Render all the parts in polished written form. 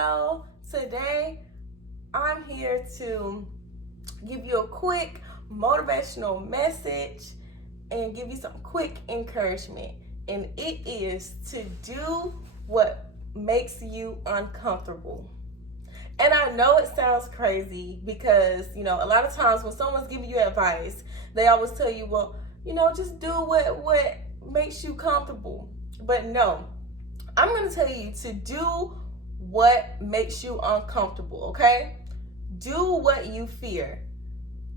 So today I'm here to give you a quick motivational message and give you some quick encouragement. And it is to do what makes you uncomfortable. And I know it sounds crazy because, a lot of times when someone's giving you advice, they always tell you, well, just do what makes you comfortable. But no, I'm going to tell you to do what makes you uncomfortable, okay? Do what you fear.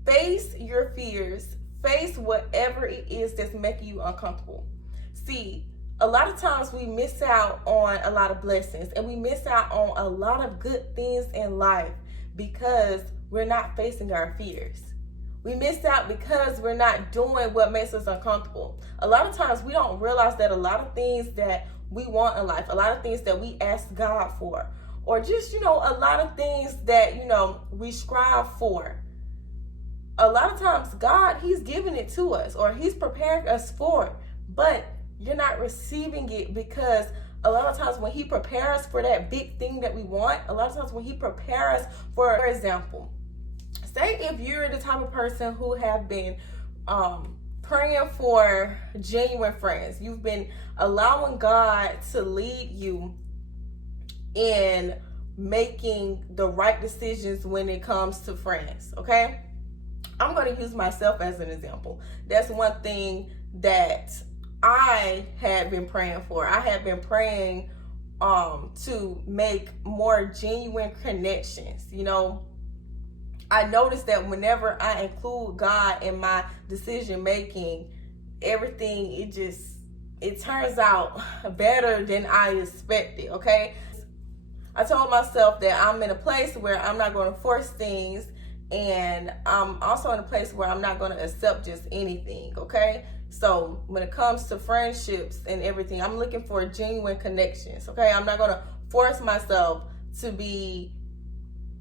Face your fears. Face whatever it is that's making you uncomfortable. See, a lot of times we miss out on a lot of blessings and we miss out on a lot of good things in life because we're not facing our fears. We miss out because we're not doing what makes us uncomfortable. A lot of times we don't realize that a lot of things that we want in life, a lot of things that we ask God for, or just, a lot of things that, we strive for. A lot of times God, He's giving it to us or He's preparing us for it, but you're not receiving it because a lot of times when He prepares us for that big thing that we want, a lot of times when He prepares us, for example, say if you're the type of person who have been praying for genuine friends, you've been allowing God to lead you in making the right decisions when it comes to friends, okay? I'm going to use myself as an example. That's one thing that I had been praying for. I had been praying to make more genuine connections. I noticed that whenever I include God in my decision making, everything it turns out better than I expected, okay? I told myself that I'm in a place where I'm not going to force things, and I'm also in a place where I'm not going to accept just anything, okay? So when it comes to friendships and everything, I'm looking for genuine connections, okay? I'm not going to force myself to be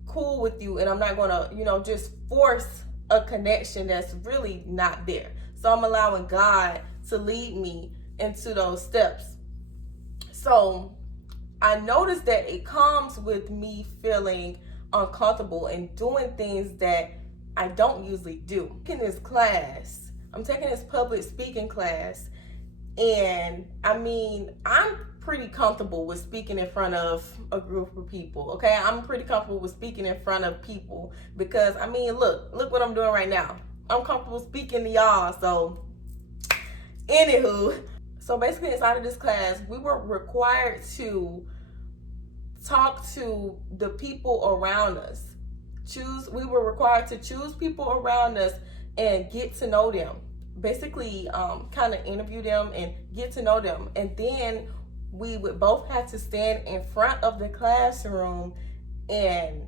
cool with you, and I'm not going to, just force a connection that's really not there. So I'm allowing God to lead me into those steps. So I noticed that it comes with me feeling uncomfortable and doing things that I don't usually do. I'm taking this public speaking class, and I'm pretty comfortable with speaking in front of a group of people, okay? I'm pretty comfortable with speaking in front of people because, look what I'm doing right now. I'm comfortable speaking to y'all, so anywho. So basically inside of this class, we were required to talk to the people around us. We were required to choose people around us and get to know them. Basically, kind of interview them and get to know them. And then we would both have to stand in front of the classroom and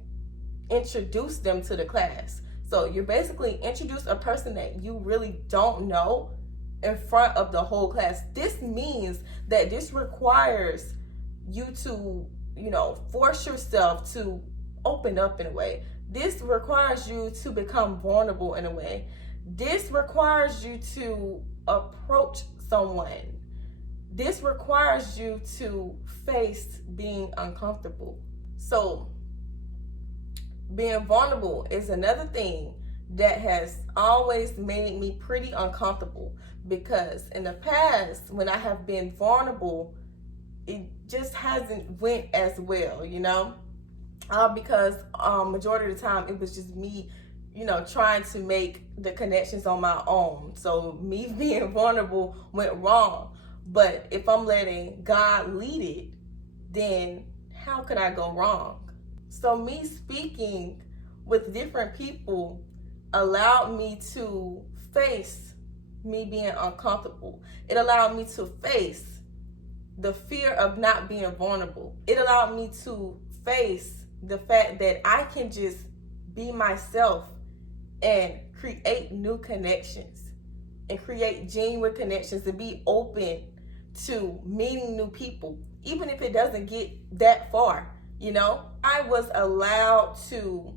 introduce them to the class. So you basically introduce a person that you really don't know in front of the whole class. This means that this requires you to, force yourself to open up in a way. This requires you to become vulnerable in a way. This requires you to approach someone. This requires you to face being uncomfortable. So being vulnerable is another thing that has always made me pretty uncomfortable, because in the past when I have been vulnerable, it just hasn't went as well, because majority of the time it was just me, trying to make the connections on my own. So me being vulnerable went wrong. But if I'm letting God lead it, then how could I go wrong? So me speaking with different people allowed me to face me being uncomfortable. It allowed me to face the fear of not being vulnerable. It allowed me to face the fact that I can just be myself and create new connections and create genuine connections and be open to meeting new people, even if it doesn't get that far. I was allowed to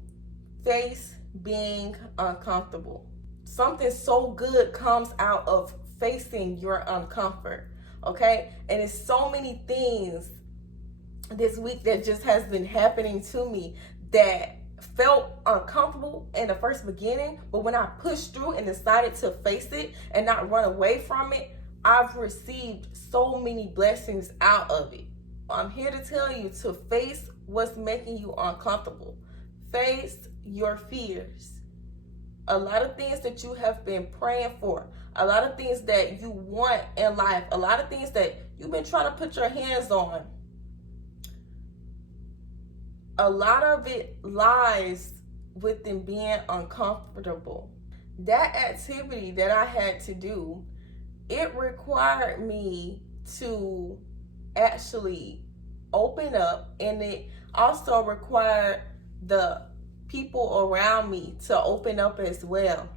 face being uncomfortable. Something so good comes out of facing your uncomfort, okay? And it's so many things this week that just has been happening to me that felt uncomfortable in the first beginning, but when I pushed through and decided to face it and not run away from it, I've received so many blessings out of it. I'm here to tell you to face what's making you uncomfortable. Face your fears. A lot of things that you have been praying for, a lot of things that you want in life, a lot of things that you've been trying to put your hands on, a lot of it lies within being uncomfortable. That activity that I had to do, it required me to actually open up, and it also required the people around me to open up as well.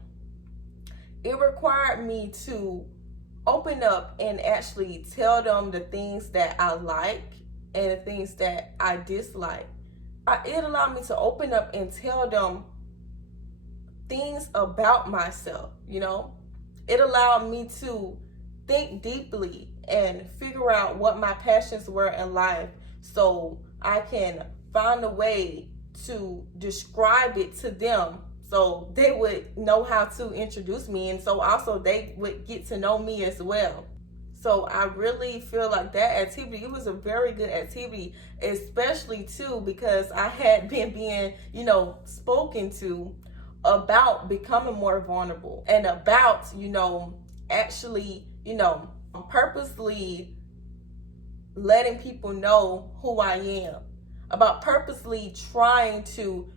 It required me to open up and actually tell them the things that I like and the things that I dislike. It allowed me to open up and tell them things about myself, It allowed me to think deeply and figure out what my passions were in life so I can find a way to describe it to them so they would know how to introduce me, and so also they would get to know me as well. So I really feel like that activity, it was a very good activity, especially too because I had been being, spoken to about becoming more vulnerable and about, actually, purposely letting people know who I am, about purposely trying to,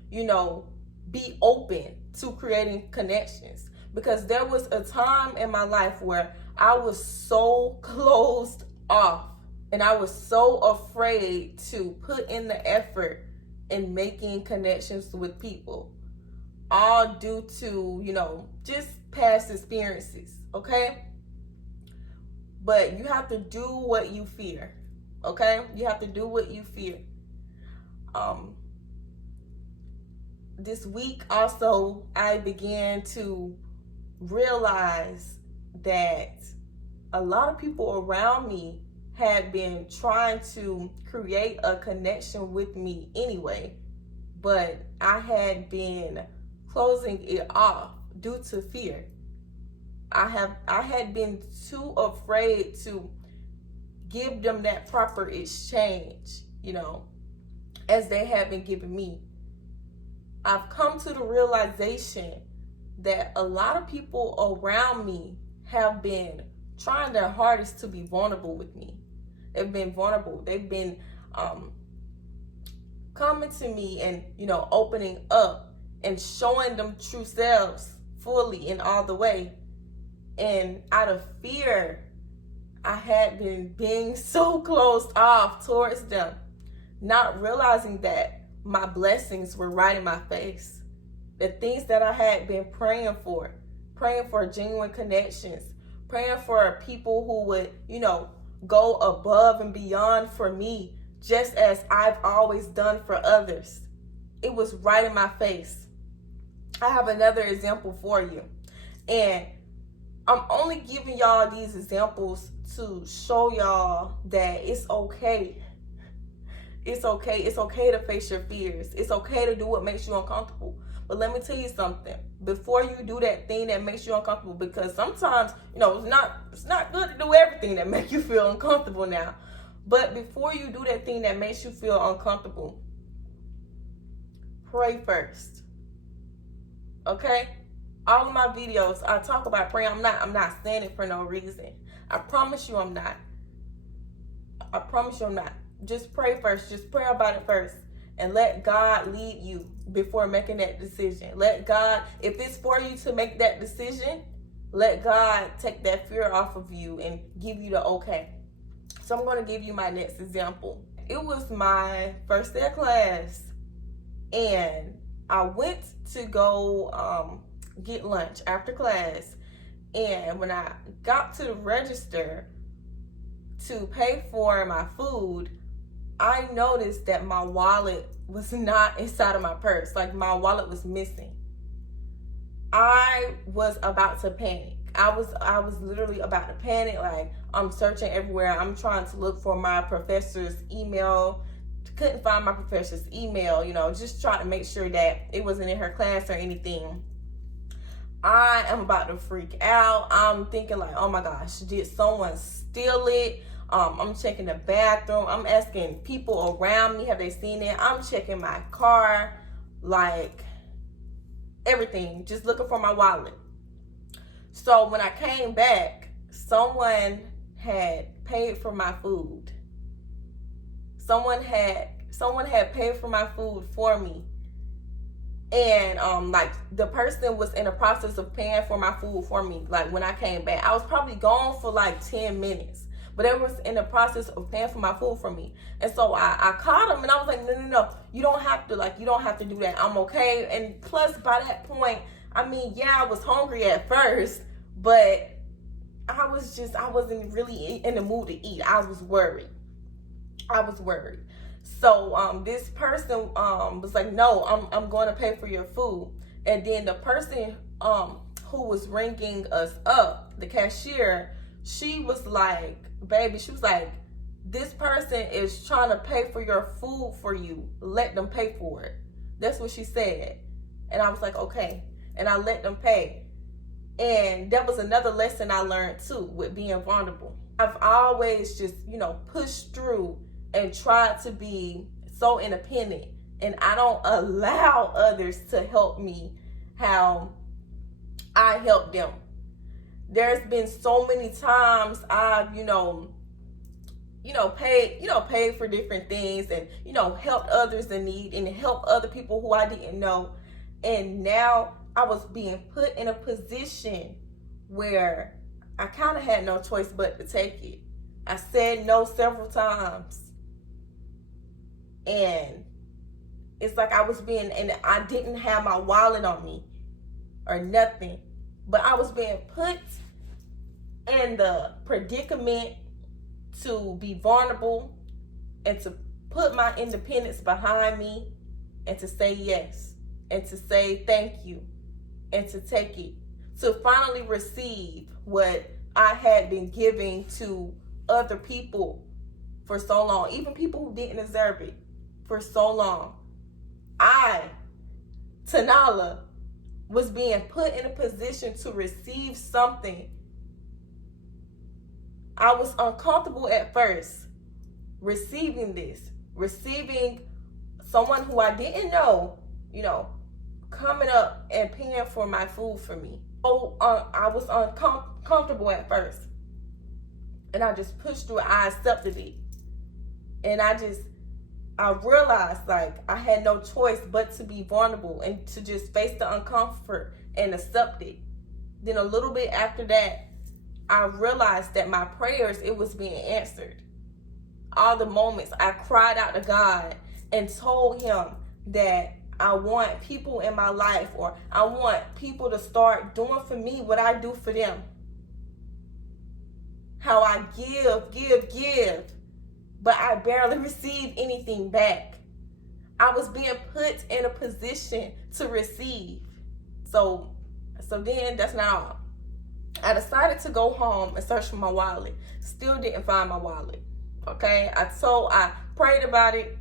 be open to creating connections. Because there was a time in my life where I was so closed off and I was so afraid to put in the effort in making connections with people, all due to, just past experiences, okay? But you have to do what you fear, okay? You have to do what you fear. This week also, I began to realize that a lot of people around me had been trying to create a connection with me anyway, but I had been closing it off due to fear. I had been too afraid to give them that proper exchange, as they had been giving me. I've come to the realization that a lot of people around me have been trying their hardest to be vulnerable with me. They've been vulnerable. They've been coming to me and, opening up and showing them true selves fully and all the way. And out of fear, I had been being so closed off towards them, not realizing that my blessings were right in my face. The things that I had been praying for genuine connections, praying for people who would, go above and beyond for me, just as I've always done for others. It was right in my face. I have another example for you. And I'm only giving y'all these examples to show y'all that it's okay. It's okay. It's okay to face your fears. It's okay to do what makes you uncomfortable. But let me tell you something. Before you do that thing that makes you uncomfortable, because sometimes, it's not good to do everything that makes you feel uncomfortable now. But before you do that thing that makes you feel uncomfortable, pray first. Okay? All of my videos, I talk about praying. I'm not saying it for no reason. I promise you I'm not. I promise you I'm not. Just pray first. Just pray about it first. And let God lead you before making that decision. Let God, if it's for you to make that decision, let God take that fear off of you and give you the okay. So I'm going to give you my next example. It was my first day of class, and I went to go get lunch after class. And when I got to the register to pay for my food, I noticed that my wallet was not inside of my purse. Like, my wallet was missing. I was about to panic. I was literally about to panic. Like, I'm searching everywhere. I'm trying to look for my professor's email couldn't find my professor's email, just trying to make sure that it wasn't in her class or anything. I am about to freak out. I'm thinking like, oh my gosh, did someone steal it? I'm checking the bathroom. I'm asking people around me, have they seen it? I'm checking my car, like everything, just looking for my wallet. So when I came back, someone had paid for my food. Someone had paid for my food for me. And like the person was in the process of paying for my food for me. Like when I came back, I was probably gone for like 10 minutes, but they was in the process of paying for my food for me. And so I called them and I was like, no, you don't have to do that. I'm okay. And plus by that point, I mean, yeah, I was hungry at first, but I wasn't really in the mood to eat. I was worried. So this person was like, no, I'm going to pay for your food. And then the person who was ringing us up, the cashier, she was like, this person is trying to pay for your food for you. Let them pay for it. That's what she said. And I was like, okay. And I let them pay. And that was another lesson I learned too with being vulnerable. I've always just, pushed through and tried to be so independent, and I don't allow others to help me how I help them. There's been so many times I've, paid for different things and, helped others in need and helped other people who I didn't know. And now I was being put in a position where I kind of had no choice but to take it. I said no several times. And it's like and I didn't have my wallet on me or nothing, but I was being put in the predicament to be vulnerable and to put my independence behind me and to say yes and to say thank you and to take it, to finally receive what I had been giving to other people for so long, even people who didn't deserve it. For so long, I, Tanala, was being put in a position to receive something. I was uncomfortable at first receiving someone who I didn't know, coming up and paying for my food for me. So I was uncomfortable at first, and I just pushed through it. I accepted it, and I realized like I had no choice but to be vulnerable and to just face the uncomfort and accept it. Then a little bit after that, I realized that my prayers, it was being answered. All the moments I cried out to God and told him that I want people in my life, or I want people to start doing for me what I do for them. How I give, but I barely receive anything back. I was being put in a position to receive. So then that's not all. I decided to go home and search for my wallet. Still didn't find my wallet. Okay, I prayed about it.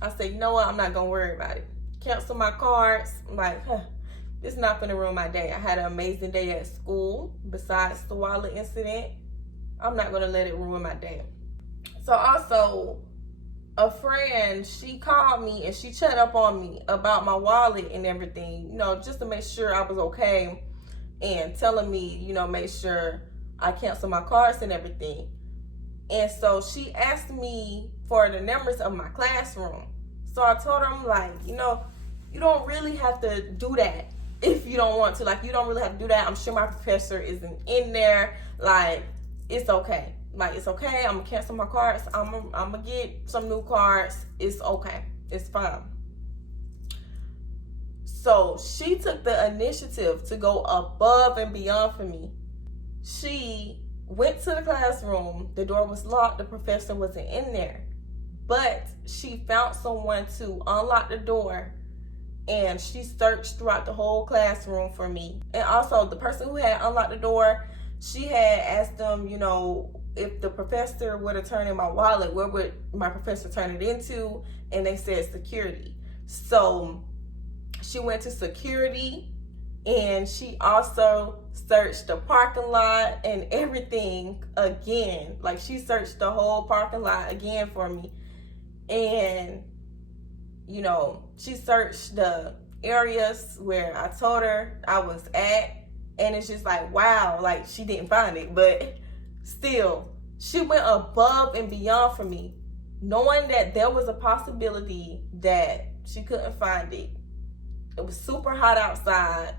I said, you know what? I'm not gonna worry about it. Cancel my cards. I'm like, this is not gonna ruin my day. I had an amazing day at school. Besides the wallet incident, I'm not gonna let it ruin my day. So also, a friend, she called me and she checked up on me about my wallet and everything, just to make sure I was okay, and telling me, make sure I cancel my cards and everything. And so she asked me for the numbers of my classroom. So I told her, I'm like, you don't really have to do that if you don't want to. Like, you don't really have to do that. I'm sure my professor isn't in there. Like, it's okay. Like, it's okay. I'm gonna cancel my cards. I'm gonna get some new cards. It's okay. It's fine. So she took the initiative to go above and beyond for me. She went to the classroom. The door was locked. The professor wasn't in there. But she found someone to unlock the door, and she searched throughout the whole classroom for me. And also, the person who had unlocked the door, she had asked them, if the professor would have turned in my wallet, where would my professor turn it into? And they said security. So she went to security, and she also searched the parking lot and everything again. Like, she searched the whole parking lot again for me. And, you know, she searched the areas where I told her I was at. And it's just like, wow, like, she didn't find it. But still, she went above and beyond for me, knowing that there was a possibility that she couldn't find it. It was super hot outside.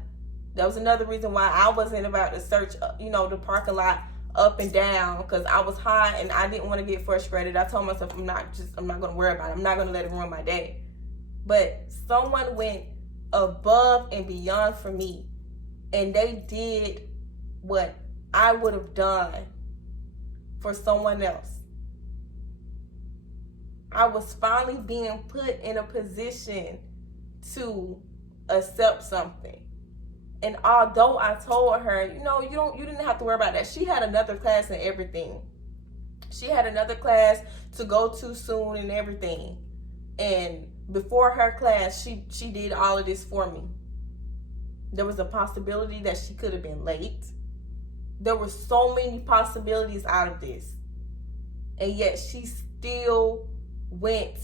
That was another reason why I wasn't about to search, you know, the parking lot up and down, because I was hot and I didn't want to get frustrated. I told myself I'm not going to worry about it. I'm not going to let it ruin my day. But someone went above and beyond for me, and they did what I would have done for someone else. I was finally being put in a position to accept something. And although I told her, you know, you didn't have to worry about that. She had another class and everything. She had another class to go to soon and everything. And before her class, she did all of this for me. There was a possibility that she could have been late. There were so many possibilities out of this. And yet she still went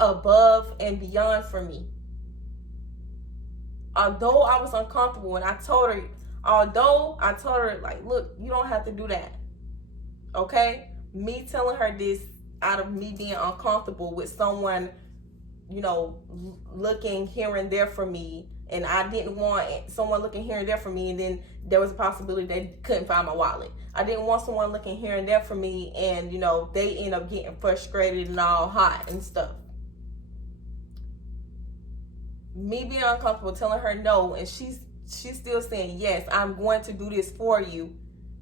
above and beyond for me. Although I was uncomfortable, and I told her, like, look, you don't have to do that. Okay? Me telling her this out of me being uncomfortable with someone, you know, looking here and there for me, and I didn't want someone looking here and there for me, and then there was a possibility they couldn't find my wallet. I didn't want someone looking here and there for me, and, you know, they end up getting frustrated and all hot and stuff. Me being uncomfortable, telling her no, and she's still saying, yes, I'm going to do this for you.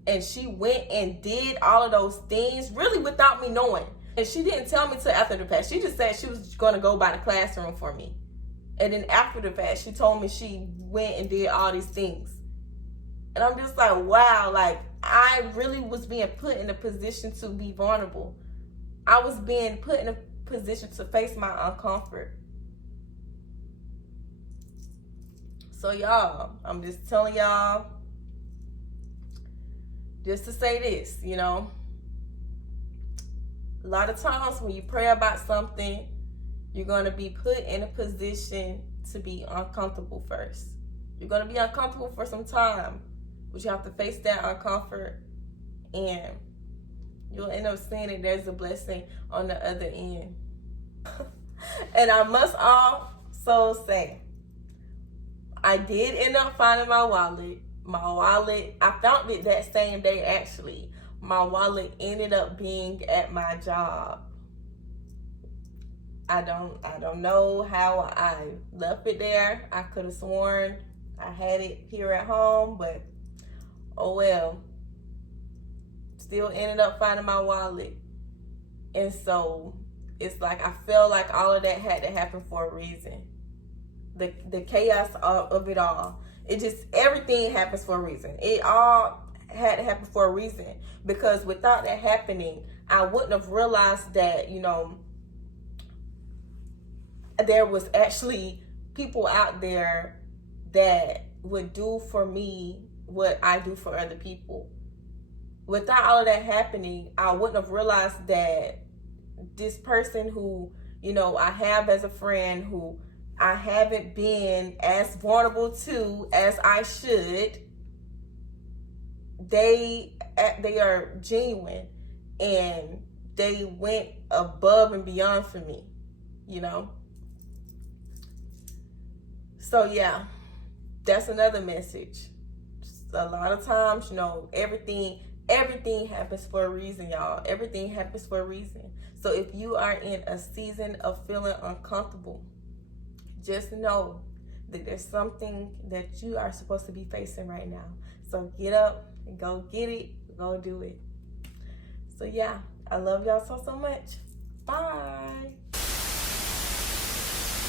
And she went and did all of those things, really without me knowing. And she didn't tell me till after the fact. She just said she was going to go by the classroom for me. And then after the fact, she told me she went and did all these things. And I'm just like, wow, like, I really was being put in a position to be vulnerable. I was being put in a position to face my uncomfort. So y'all, I'm just telling y'all, just to say this, you know, a lot of times when you pray about something, you're going to be put in a position to be uncomfortable first. You're going to be uncomfortable for some time, but you have to face that uncomfort, and you'll end up seeing that there's a blessing on the other end. And I must also say, I did end up finding my wallet. I found it that same day, actually. My wallet ended up being at my job. I don't know how I left it there. I could have sworn I had it here at home, but oh well. Still ended up finding my wallet. And so it's like I felt like all of that had to happen for a reason. The chaos of it all. It just, everything happens for a reason. It all had to happen for a reason. Because without that happening, I wouldn't have realized that, you know, there was actually people out there that would do for me what I do for other people. Without all of that happening, I wouldn't have realized that this person who, you know, I have as a friend, who I haven't been as vulnerable to as I should, they are genuine, and they went above and beyond for me, you know. So yeah, that's another message. Just a lot of times, you know, everything happens for a reason, y'all. Everything happens for a reason. So if you are in a season of feeling uncomfortable, just know that there's something that you are supposed to be facing right now. So get up and go get it. Go do it. So yeah, I love y'all so much. Bye.